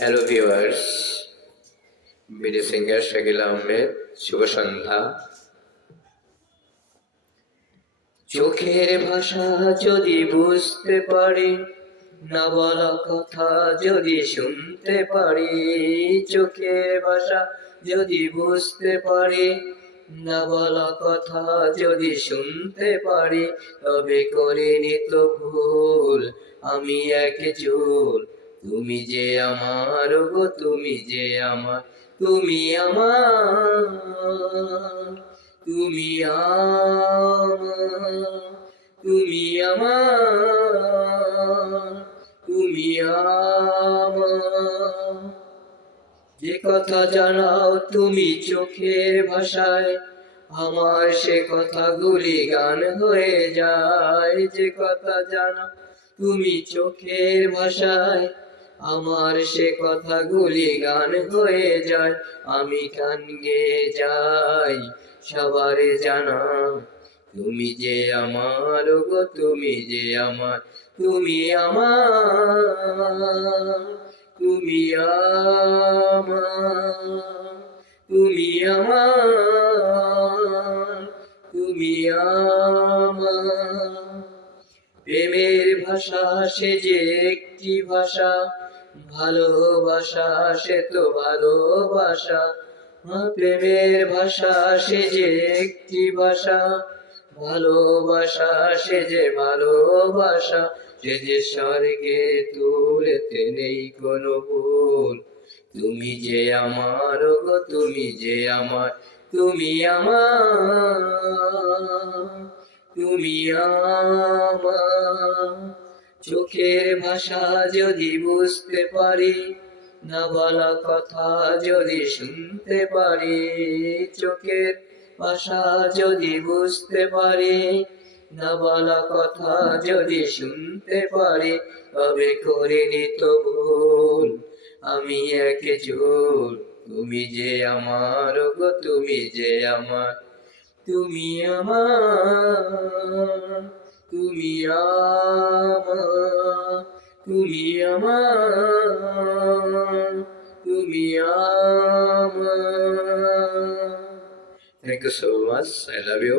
Hello viewers, BD singer Shakil Ahmed, শুভ সন্ধ্যা। চোখের ভাষা যদি বুঝতে পারি, না বলা কথা যদি শুনতে পারি, চোখের ভাষা যদি বুঝতে পারি, না বলা কথা যদি শুনতে পারি, তবে করিনি তো ভুল আমি একজন। তুমি যে আমার গো, তুমি যে আমার, তুমি আমার, তুমি আমার, তুমি আমার, তুমি আমার। যে কথা জানাও তুমি চোখের ভাষায়, আমার সে কথাগুলি গান হয়ে যায়। যে কথা জানাও তুমি চোখের ভাষায়, আমার সে কথাগুলি গান হয়ে যায়। আমি গান গেয়ে যাই সবার জানা, তুমি যে আমার গো, তুমি যে আমার, তুমি আমার, তুমি আমার, তুমি আমার, তুমি আমার। প্রেমের ভাষা সে যে একটি ভাষা, ভালোবাসা সে তো ভালোবাসা। প্রেমের ভাষা সে যে একটি ভাষা, ভালোবাসা সে যে ভালোবাসা। সে যে স্বর্গে তুলেতে নেই কোনো ভুল, তুমি যে আমার গো, তুমি যে আমার, তুমি আমার, তুমি আমার। চোখের ভাষা যদি বুঝতে পারি, না বলা কথা যদি শুনতে পারি, চোখের ভাষা যদি বুঝতে পারি, না বলা কথা যদি শুনতে পারি, তবে করিনি তো ভুল আমি একজন। তুমি যে আমার গো, তুমি যে আমার, তুমি আমার, তুমি আমার, তুমি আমার, তুমি আমার। Thank you so much. I love you.